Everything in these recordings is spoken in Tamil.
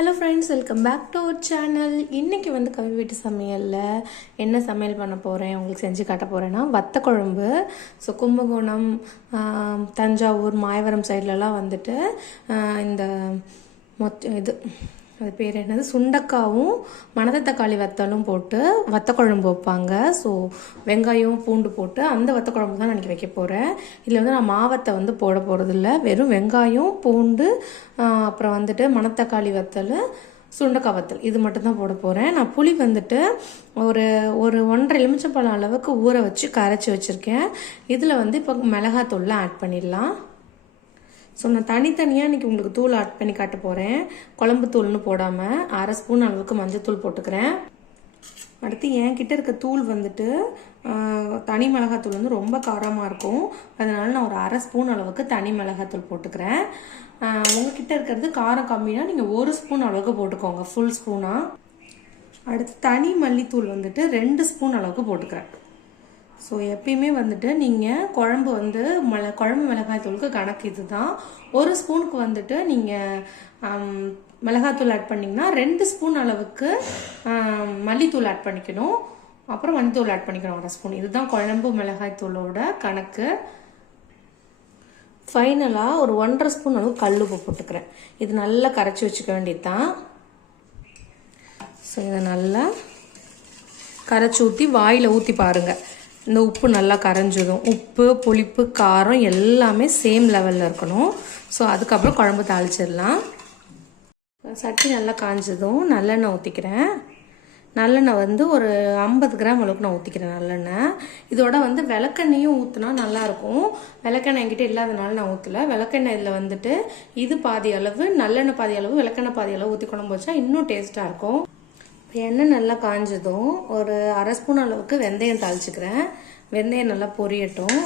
Hello friends welcome back to our channel இன்றைக்கி வந்து கவி வீட்டு சமையலில் என்ன சமையல் பண்ண போகிறேன் உங்களுக்கு செஞ்சு காட்ட போகிறேன்னா வத்த குழம்பு ஸோ கும்பகோணம் தஞ்சாவூர் மாயவரம் சைட்லலாம் வந்துட்டு இந்த மொத்த இது அது பேர் என்னது? சுண்டக்காவும் மணத்த தக்காளி வத்தலும் போட்டு வத்த குழம்பு வைப்பாங்க. ஸோ வெங்காயம் பூண்டு போட்டு அந்த வத்த குழம்பு தான் நான் வைக்க போகிறேன் இதில் வந்து நான் மாவத்தை வந்து போட போகிறதில்ல வெறும் வெங்காயம் பூண்டு அப்புறம் வந்துட்டு மணத்தக்காளி வத்தல் சுண்டக்காய் வத்தல். இது மட்டும்தான் போட போகிறேன் நான் புளி வந்துட்டு ஒரு ஒரு ஒன்றரை எலுமிச்சப்பழம் அளவுக்கு ஊற வச்சு கரைச்சி வச்சுருக்கேன். இதில் வந்து இப்போ மிளகாத்தூள்லாம் ஆட் பண்ணிடலாம். ஸோ நான் தனித்தனியாக இன்றைக்கி உங்களுக்கு தூள் ஆட் பண்ணி காட்ட போகிறேன் குழம்பு தூள்னு போடாமல் அரை ஸ்பூன் அளவுக்கு மஞ்சத்தூள் போட்டுக்கிறேன். அடுத்து என்கிட்ட இருக்க தூள் வந்துட்டு தனி மிளகாத்தூள் வந்து ரொம்ப காரமாக இருக்கும். அதனால நான் ஒரு அரை ஸ்பூன் அளவுக்கு தனி மிளகாத்தூள் போட்டுக்கிறேன். உங்ககிட்ட இருக்கிறது காரம் கம்மினா நீங்கள் ஒரு ஸ்பூன் அளவுக்கு போட்டுக்கோங்க ஃபுல் ஸ்பூனாக அடுத்து தனி மல்லித்தூள் வந்துட்டு ரெண்டு ஸ்பூன் அளவுக்கு போட்டுக்கிறேன். ஸோ எப்பயுமே வந்துட்டு நீங்கள் குழம்பு வந்து மிள குழம்பு மிளகாய் தூளுக்கு கணக்கு இதுதான். ஒரு ஸ்பூனுக்கு வந்துட்டு நீங்கள் மிளகாத்தூள் ஆட் பண்ணிங்கன்னா ரெண்டு ஸ்பூன் அளவுக்கு மல்லித்தூள் ஆட் பண்ணிக்கணும். அப்புறம் மஞ்சத்தூள் ஆட் பண்ணிக்கணும் அரை ஸ்பூன். இதுதான் குழம்பு மிளகாய் தூளோட கணக்கு. ஃபைனலாக ஒரு ஒன்றரை ஸ்பூன் அளவு கல் உப்பு போட்டுக்கிறேன். இது நல்லா கரைச்சி வச்சுக்க வேண்டியது தான் ஸோ இதை நல்லா கரைச்சி ஊற்றி வாயில் ஊற்றி பாருங்கள் இந்த உப்பு நல்லா கரைஞ்சதும் உப்பு புளிப்பு காரம் எல்லாமே சேம் லெவலில் இருக்கணும். ஸோ அதுக்கப்புறம் குழம்பு தாளிச்சிடலாம். சட்டி நல்லா காஞ்சதும் நல்லெண்ணெய் ஊற்றிக்கிறேன் நல்லெண்ணெய் வந்து ஒரு ஐம்பது கிராம் அளவுக்கு நான் ஊற்றிக்கிறேன் நல்லெண்ணெய். இதோட வந்து விளக்கெண்ணையும் ஊற்றினா நல்லாயிருக்கும். விளக்கெண்ணெய் என்கிட்ட இல்லாதனால நான் ஊற்றல விளக்கெண்ணெய் இதில் வந்துட்டு இது பாதி அளவு நல்லெண்ணெய் பாதி அளவு விளக்கெண்ணெய் பாதி அளவு ஊற்றி குழம்பு வச்சா இன்னும் டேஸ்ட்டாக இருக்கும். எண்ணெய் நல்லா காஞ்சதும் ஒரு அரை ஸ்பூன் அளவுக்கு வெந்தயம் தாளிச்சுக்கிறேன். வெந்தயம் நல்லா பொரியட்டும்.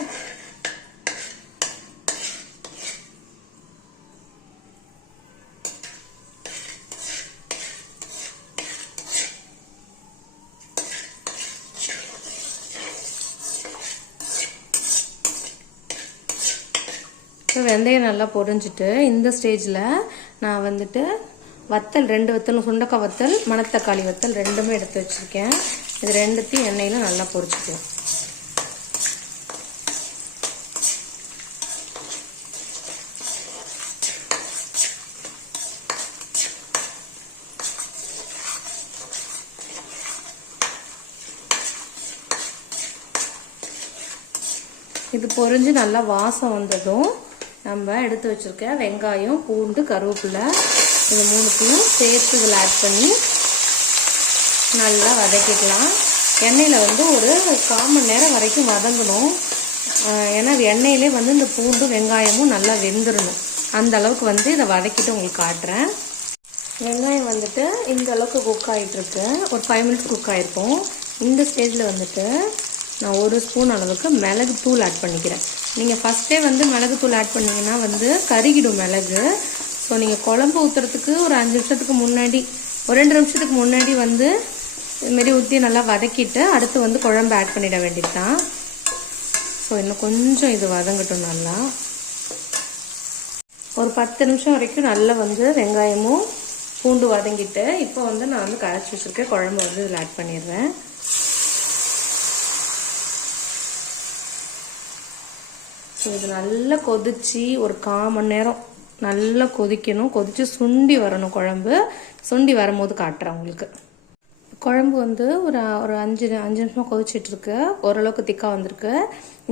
இப்போ வெந்தயம் நல்லா பொரிஞ்சிட்டு இந்த ஸ்டேஜில் நான் வந்துட்டு வத்தல் ரெண்டு வத்தலும் சுண்டக்காய் வத்தல் மணத்தக்காளி வத்தல் ரெண்டுமே எடுத்து வச்சுருக்கேன். இது ரெண்டுத்தையும் எண்ணெயில் நல்லா பொரிச்சுக்குவேன் இது பொரிஞ்சு நல்லா வாசம் வந்ததும் நம்ம எடுத்து வச்சுருக்க வெங்காயம் பூண்டு கருவேப்பிலை இது மூணுத்தையும் சேர்த்து இதில் ஆட் பண்ணி நல்லா வதக்கிக்கலாம். எண்ணெயில் வந்து ஒரு கால் மணி நேரம் வரைக்கும் வதங்கணும். ஏன்னா எண்ணெயிலே வந்து இந்த பூண்டும் வெங்காயமும் நல்லா வெந்துடணும் அந்த அளவுக்கு வந்து இதை வதக்கிட்டு உங்களுக்கு காட்டுறேன். வெங்காயம் வந்துட்டு இந்த அளவுக்கு குக் ஆகிட்டுருக்கு ஒரு ஃபைவ் மினிட்ஸ் குக் ஆகிருக்கும் இந்த ஸ்டேஜில் வந்துட்டு நான் ஒரு ஸ்பூன் அளவுக்கு மிளகு தூள் ஆட் பண்ணிக்கிறேன். நீங்கள் ஃபஸ்ட்டே வந்து மிளகுத்தூள் ஆட் பண்ணிங்கன்னா வந்து கருகிடும் மிளகு. ஸோ நீங்கள் குழம்பு ஊற்றுறதுக்கு ஒரு அஞ்சு நிமிஷத்துக்கு முன்னாடி ஒரு ரெண்டு நிமிஷத்துக்கு முன்னாடி வந்து இதுமாரி ஊற்றி நல்லா வதக்கிட்டு அடுத்து வந்து குழம்பு ஆட் பண்ணிட வேண்டியது தான் ஸோ இன்னும் கொஞ்சம் இது வதங்கட்டும் நல்லா. ஒரு பத்து நிமிஷம் வரைக்கும் நல்லா வந்து வெங்காயமும் பூண்டு வதங்கிட்டு இப்போ வந்து நான் வந்து கரைச்சி வச்சுருக்கேன் குழம்பு வந்து இதில் ஆட் பண்ணிடுறேன். ஸோ இது நல்லா கொதிச்சு ஒரு கால் மணி நேரம் நல்லா கொதிக்கணும். கொதித்து சுண்டி வரணும் குழம்பு. சுண்டி வரும்போது காட்டுறேன் உங்களுக்கு. குழம்பு வந்து ஒரு ஒரு அஞ்சு அஞ்சு நிமிஷமாக கொதிச்சிட்ருக்கு. ஓரளவுக்கு திக்காக வந்திருக்கு.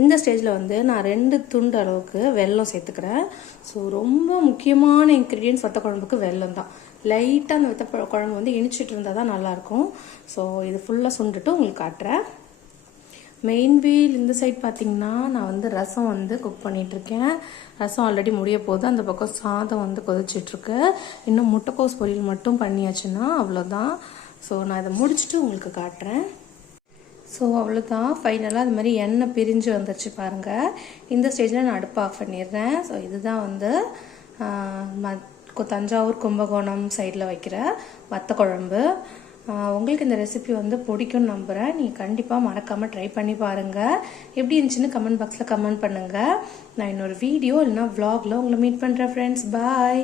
இந்த ஸ்டேஜில் வந்து நான் ரெண்டு துண்டு அளவுக்கு வெல்லம் சேர்த்துக்கிறேன். ஸோ ரொம்ப முக்கியமான இன்க்ரீடியன்ஸ் வத்த குழம்புக்கு வெல்லம் தான். லைட்டாக அந்த வத்த குழம்பு வந்து இனிச்சிட்டு இருந்தால் தான் நல்லாயிருக்கும். ஸோ இது ஃபுல்லாக சுண்டுட்டு உங்களுக்கு காட்டுறேன். மெயின் வீல் இந்த சைட் பார்த்தீங்கன்னா நான் வந்து ரசம் வந்து குக் பண்ணிகிட்ருக்கேன் ரசம் ஆல்ரெடி முடிய போது அந்த பக்கம் சாதம் வந்து கொதிச்சிட்ருக்கு இன்னும் முட்டைக்கோஸ் பொரியல் மட்டும் பண்ணியாச்சுன்னா அவ்வளோதான் ஸோ நான் இதை முடிச்சுட்டு உங்களுக்கு காட்டுறேன். ஸோ அவ்வளோதான் ஃபைனலாக அது மாதிரி எண்ணெய் பிரிஞ்சு வந்துருச்சு பாருங்கள் இந்த ஸ்டேஜில் நான் அடுப்பு ஆஃப் பண்ணிடுறேன். ஸோ இதுதான் வந்து மத் தஞ்சாவூர் கும்பகோணம் சைடில் வைக்கிற வத்த குழம்பு உங்களுக்கு இந்த ரெசிபி வந்து பிடிக்கும்னு நம்புகிறேன் நீங்கள் கண்டிப்பாக மறக்காமல் ட்ரை பண்ணி பாருங்கள் எப்படி இருந்துச்சுன்னு கமெண்ட் பாக்ஸில் கமெண்ட் பண்ணுங்கள் நான் இன்னொரு வீடியோ இல்லைன்னா vlogல உங்களை மீட் பண்ணுறேன் ஃப்ரெண்ட்ஸ் பாய்